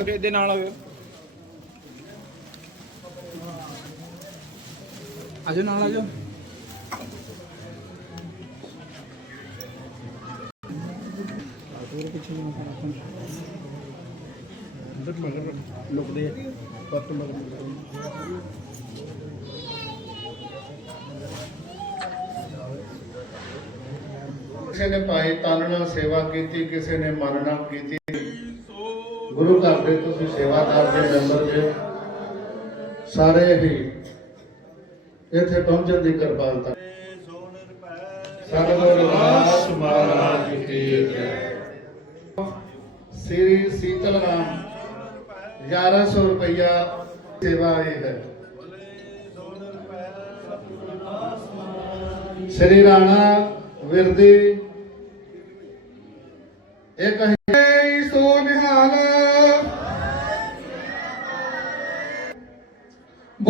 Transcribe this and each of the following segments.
Gate ਗੁਰੇ ਦੇ ਨਾਲ ਆਜੋ ਨਾਲ ਆਜੋ। ਅੰਦਰ ਮਗਰ ਲੁਕਦੇ ਆ। ਪੱਤ ਮਗਰ ਕਿਸੇ ਨੇ ਭਾਈ ਤਨ ਨਾਲ ਸੇਵਾ ਕੀਤੀ ਕਿਸੇ ਨੇ ਮਨ ਨਾਲ ਕੀਤੀ। ਗੁਰੂ ਘਰ ਦੇ ਤੁਸੀਂ ਸੇਵਾਦਾਰ ਦੇ ਮੈਂਬਰ ਜੇ, ਸਾਰੇ ਹੀ ਇੱਥੇ ਪਹੁੰਚਣ ਦੀ ਕਿਰਪਾਲਤਾ ਸਤਿਗੁਰੂ ਮਹਾਰਾਜ ਕੀ ਜੈ। ਸ੍ਰੀ ਸੀਤਲ ਰਾਮ 1100 ਰੁਪਇਆ ਸੇਵਾ ਇਹ ਹੈ। ਸ੍ਰੀ ਰਾਣਾ ਵਿਰਦੀ, ਇੱਕ ਹੈ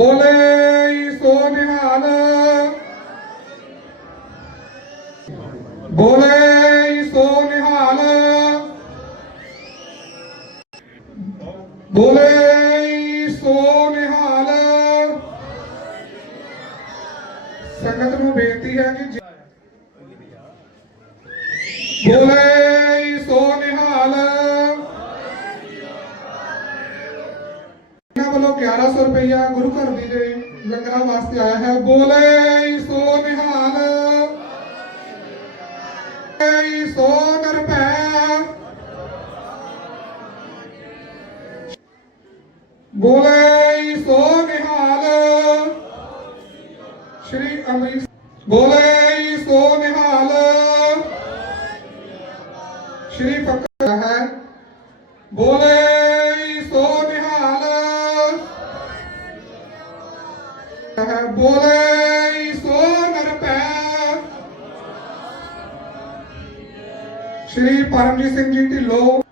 ਬੋਲੇ ਸੋ ਨਿਹਾਲ ਬੋਲੇ ਸੋ ਨਿਹਾਲ। ਬੋਲੇ ਸੋ ਨਿਹਾਲ। ਸੰਗਤ ਨੂੰ ਬੇਨਤੀ ਹੈ ਕਿ ਬੋਲੇ ਸੋ ਨਿਹਾਲ ਇਹਨਾਂ ਵੱਲੋਂ 1100 ਰੁਪਇਆ ਗੁਰੂ ਘਰ ਦੀ ਦੇ ਲੰਗਰਾਂ ਵਾਸਤੇ ਆਇਆ ਹੈ ਬੋਲੇ ਸੋ ਨਿਹਾਲ ਬੋਲੇ ਸੋ ਨਰਪੈ ਬੋਲੇ ਸੋ ਨਿਹਾਲ ਪਰਮਜੀਤ ਸਿੰਘ ਜੀ ਢਿੱਲੋਂ।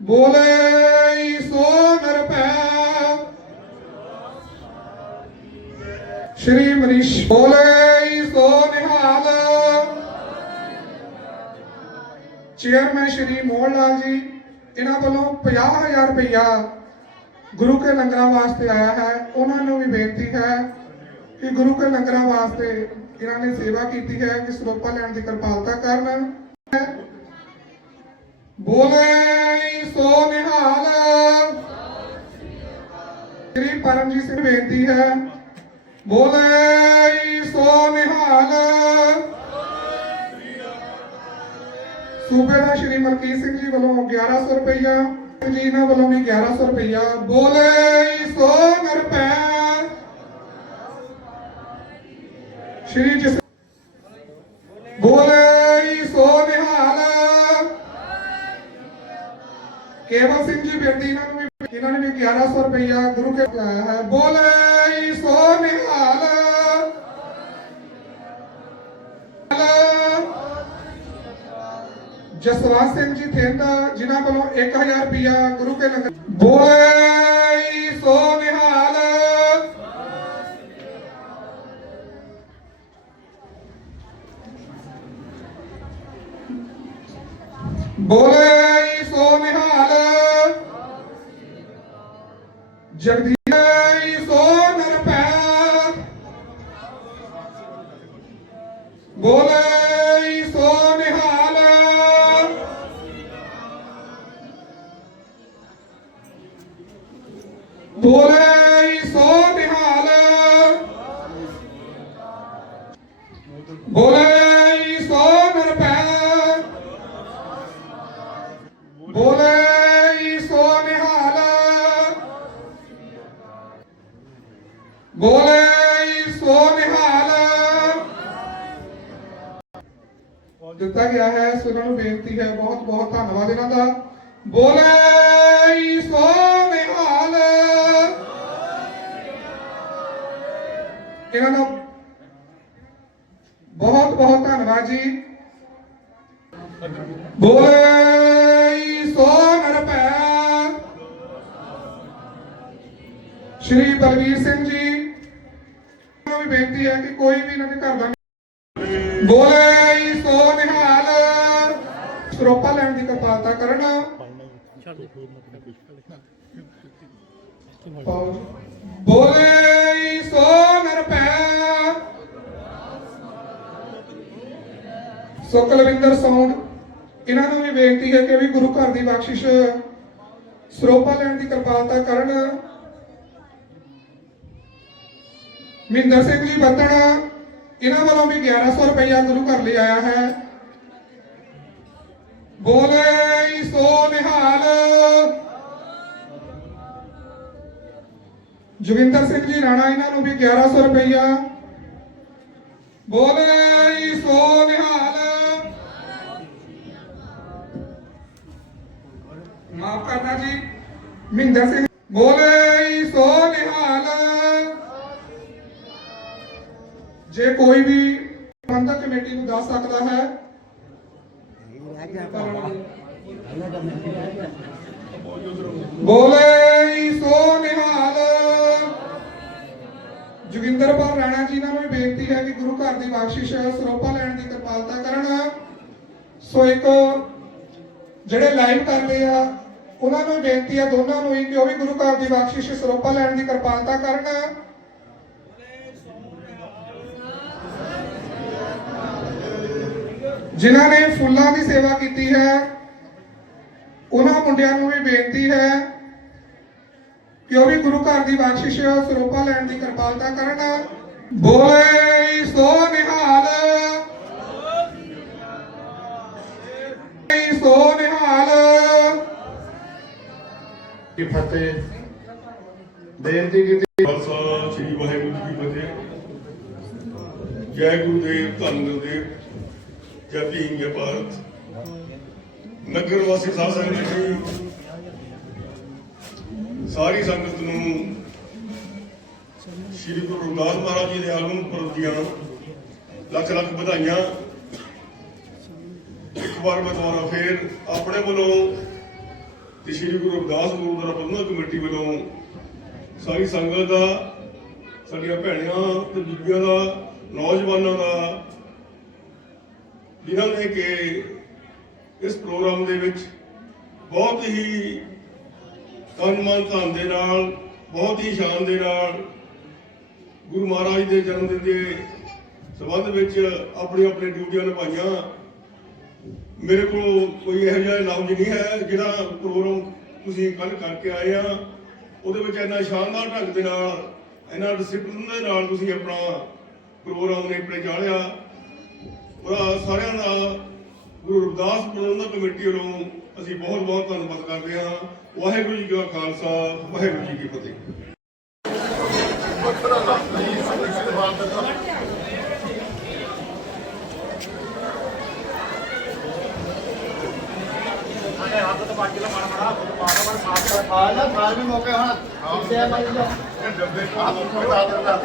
ਬੋਲੇ ਸੋ ਨਰਪੈ ਸ਼੍ਰੀ ਮਨੀਸ਼, ਬੋਲੇ ਸੋ ਨਿਹਾਲ। ਚੇਅਰਮੈਨ ਸ਼੍ਰੀ ਮੋਹਨ ਲਾਲ ਜੀ, ਇਹਨਾਂ ਵੱਲੋਂ 50000 ਰੁਪਇਆ ਗੁਰੂ ਕੇ ਲੰਗਰਾਂ ਵਾਸਤੇ ਆਇਆ ਹੈ। ਉਹਨਾਂ ਨੂੰ ਵੀ ਬੇਨਤੀ ਹੈ ਕਿ ਗੁਰੂ ਕੇ ਲੰਗਰਾਂ ਵਾਸਤੇ ਇਹਨਾਂ ਨੇ ਸੇਵਾ ਕੀਤੀ ਹੈ ਕਿ ਸਰੋਪਾ ਲੈਣ ਦੀ ਕਿਰਪਾਲਤਾ ਕਰਨ। ਬੋਲੇ ਸੋ ਨਿਹਾਲ। ਸ੍ਰੀ ਪਰਮਜੀਤ ਸਿੰਘ ਬੇਨਤੀ ਹੈ। ਬੋਲੇ ਸੋ ਨਿਹਾਲ। ਸੂਬੇਦਾਰ ਸ਼੍ਰੀ ਮਲਕੀਤ ਸਿੰਘ ਜੀ ਵੱਲੋਂ 1100 ਰੁਪਇਆ ਜੀ ਇਹਨਾਂ ਵੱਲੋਂ ਵੀ 1100 ਰੁਪਇਆ ਬੋਲੇ ਸੋ ਨਰਪੈ ਸ਼੍ਰੀ ਜਿਸ ਬੋਲੇ ਕੇਵਲ ਸਿੰਘ ਜੀ ਬੇਨਤੀ ਇਹਨਾਂ ਨੂੰ ਵੀ, ਇਹਨਾਂ ਨੇ ਵੀ 1100 ਰੁਪਇਆ ਗੁਰੂ ਕੇ ਆਇਆ ਹੈ, ਬੋਲੇ ਸੋ ਨਿਹਾਲ। ਜਸਵੰਤ ਸਿੰਘ ਜੀ ਥਿੰਦ, ਜਿਨ੍ਹਾਂ ਵੱਲੋਂ 1000 ਰੁਪਇਆ ਗੁਰੂ ਕੇ ਲੰਗਰ ਬੋਲੇ ਸੋ ਨਿਹਾਲ। ਬੋਲੇ ਜਗਦੀਸ਼ ਸੋ ਨਰਪੈ ਬੋਲੇ ਦਿੱਤਾ ਗਿਆ ਹੈ ਸੋ ਇਹਨਾਂ ਨੂੰ ਬੇਨਤੀ ਹੈ, ਬਹੁਤ ਬਹੁਤ ਧੰਨਵਾਦ ਇਹਨਾਂ ਦਾ। ਬੋਲੇ ਸੋ ਨਿਹਾਲ ਇਹਨਾਂ ਦਾ ਬਹੁਤ ਬਹੁਤ ਧੰਨਵਾਦ ਜੀ। ਬੋਲੇ ਸੋ ਨਰਪੈ ਸ਼੍ਰੀ ਬਲਵੀਰ ਸਿੰਘ ਜੀ ਨੂੰ ਵੀ ਬੇਨਤੀ ਹੈ ਕਿ ਕੋਈ ਵੀ ਇਹਨਾਂ ਦੇ ਘਰ ਦਾ ਬੋਲੇ ਸਰੋਪਾ ਲੈਣ ਦੀ ਕਿਰਪਾਲਤਾ ਕਰਨ। ਬੋਲੇ ਸੋ ਨਰਪੈ ਸੋ ਕੁਲਵਿੰਦਰ ਸੌਂਡ ਇਹਨਾਂ ਨੂੰ ਵੀ ਬੇਨਤੀ ਹੈ ਕਿ ਵੀ ਗੁਰੂ ਘਰ ਦੀ ਬਖਸ਼ਿਸ਼, ਸਰੋਪਾ ਲੈਣ ਦੀ ਕਿਰਪਾਲਤਾ ਕਰਨ। ਮਹਿੰਦਰ ਸਿੰਘ ਜੀ ਬੱਤਣ ਇਹਨਾਂ ਵੱਲੋਂ ਵੀ 1100 ਰੁਪਇਆ ਗੁਰੂ ਘਰ ਲਈ ਆਇਆ ਹੈ। ਬੋਲੇ ਸੋ ਨਿਹਾਲ। ਜੋਗਿੰਦਰ ਸਿੰਘ ਜੀ, ਰਾਣਾ ਇਹਨਾਂ ਨੂੰ ਵੀ 1100 ਰੁਪਈਆ। ਬੋਲੇ ਸੋ ਨਿਹਾਲ। ਮਾਫ ਕਰਨਾ ਜੀ, ਮਹਿੰਦਰ ਸਿੰਘ। ਬੋਲੇ ਸੋ ਨਿਹਾਲ। ਜੇ ਕੋਈ ਵੀ ਪ੍ਰਬੰਧਕ ਕਮੇਟੀ ਨੂੰ ਦੱਸ ਸਕਦਾ ਹੈ ਬੋਲੇ ਸੋ ਨਿਹਾਲ ਜੋਗਿੰਦਰਪਾਲ ਰਾਣਾ ਜੀ ਨਾਲ ਵੀ ਬੇਨਤੀ ਹੈ ਕਿ ਗੁਰੂ ਘਰ ਦੀ ਬਖਸ਼ਿਸ਼ ਸਰੋਪਾ ਲੈਣ ਦੀ ਕਿਰਪਾਲਤਾ ਕਰਨ ਸੋ ਇੱਕ ਜਿਹੜੇ ਲਾਈਵ ਕਰਦੇ ਆ, ਉਹਨਾਂ ਨੂੰ ਬੇਨਤੀ ਹੈ ਦੋਨਾਂ ਨੂੰ ਹੀ ਕਿ ਉਹ ਵੀ ਗੁਰੂ ਘਰ ਦੀ ਬਖਸ਼ਿਸ਼, ਸਰੋਪਾ ਲੈਣ ਦੀ ਕਿਰਪਾਲਤਾ ਕਰਨ। ਜਿਨ੍ਹਾਂ ਨੇ ਫੁੱਲਾਂ ਦੀ ਸੇਵਾ ਕੀਤੀ ਹੈ, ਉਹਨਾਂ ਮੁੰਡਿਆਂ ਨੂੰ ਵੀ ਬੇਨਤੀ ਹੈ ਕਿ ਉਹ ਵੀ ਗੁਰੂ ਘਰ ਦੀ ਬਖਸ਼ਿਸ਼, ਸਰੋਪਾ ਲੈਣ ਦੀ ਕਿਰਪਾਲਤਾ ਕਰਨ। ਬੋਲੇ ਸੋ ਨਿਹਾਲ। ਬੋਲੇ ਸੋ ਨਿਹਾਲ। ਕੀ ਫਤਿਹ? ਬੇਨਤੀ ਕੀਤੀ ਖਾਲਸਾ, ਸ੍ਰੀ ਵਾਹਿਗੁਰੂ ਜੀ ਕੀ ਫਤਿਹ। ਜੈ ਗੁਰਦੇਵ, ਧੰਨ ਗੁਰਦੇਵ, ਜੈ ਭੀਮ, ਜੈ ਭਾਰਤ। ਨਗਰ ਵਾਸੀ ਸਾਧ ਸੰਗਤ ਸਾਰੀ ਸੰਗਤ ਨੂੰ ਸ੍ਰੀ ਗੁਰੂ ਰਵਿਦਾਸ ਮਹਾਰਾਜ ਜੀ ਦੇ ਆਗਮਨ ਪੁਰਬ ਦੀਆਂ ਲੱਖ ਲੱਖ ਵਧਾਈਆਂ। ਇੱਕ ਵਾਰ ਮੈਂ ਦੁਬਾਰਾ ਫੇਰ ਆਪਣੇ ਵੱਲੋਂ ਤੇ ਸ੍ਰੀ ਗੁਰੂ ਰਵਿਦਾਸ ਗੁਰਦੁਆਰਾ ਪ੍ਰਬੰਧਕ ਕਮੇਟੀ ਵੱਲੋਂ ਸਾਰੀ ਸੰਗਤ ਦਾ, ਸਾਡੀਆਂ ਭੈਣਾਂ ਤੇ ਬੀਬੀਆਂ ਦਾ, ਨੌਜਵਾਨਾਂ ਦਾ ਜਿਨ੍ਹਾਂ ਨੇ ਕਿ ਇਸ ਪ੍ਰੋਗਰਾਮ ਦੇ ਵਿੱਚ ਬਹੁਤ ਹੀ ਤਨ ਮਨ ਧਨ ਦੇ ਨਾਲ, ਬਹੁਤ ਹੀ ਸ਼ਾਨ ਦੇ ਨਾਲ ਗੁਰੂ ਮਹਾਰਾਜ ਦੇ ਜਨਮ ਦਿਨ ਦੇ ਸੰਬੰਧ ਵਿੱਚ ਆਪਣੀ ਆਪਣੀ ਡਿਊਟੀਆਂ ਨਿਭਾਈਆਂ। ਮੇਰੇ ਕੋਲ ਕੋਈ ਇਹੋ ਜਿਹਾ ਲਫ਼ਜ਼ ਨਹੀਂ ਹੈ ਜਿਹੜਾ ਪ੍ਰੋਗਰਾਮ ਤੁਸੀਂ ਕੱਲ ਕਰਕੇ ਆਏ ਆ। ਉਹਦੇ ਵਿੱਚ ਇੰਨਾ ਸ਼ਾਨਦਾਰ ਢੰਗ ਦੇ ਨਾਲ, ਇੰਨਾ ਡਿਸਪਲਿਨ ਦੇ ਨਾਲ ਤੁਸੀਂ ਆਪਣਾ ਪ੍ਰੋਗਰਾਮ ਨੇ ਆਪਣੇ ਚਾੜਿਆ। ਉਹਦਾ ਸਾਰਿਆਂ ਦਾ ਗੁਰੂ ਰਵਿਦਾਸ ਪ੍ਰਬੰਧਕ ਕਮੇਟੀ ਵੱਲੋਂ ਅਸੀਂ ਬਹੁਤ ਬਹੁਤ ਧੰਨਵਾਦ ਕਰਦੇ ਹਾਂ। ਵਾਹਿਗੁਰੂ ਜੀ ਕਾ ਖਾਲਸਾ, ਵਾਹਿਗੁਰੂ ਜੀ ਕੀ ਫਤਿਹ। ਆ ਜਾ ਸਾਲ ਵੀ ਮੌਕੇ ਹੁਣ ਕਿਸੇ ਮਾਰੀ ਜਾ ਡੱਬੇ ਆ ਦਿੰਦਾ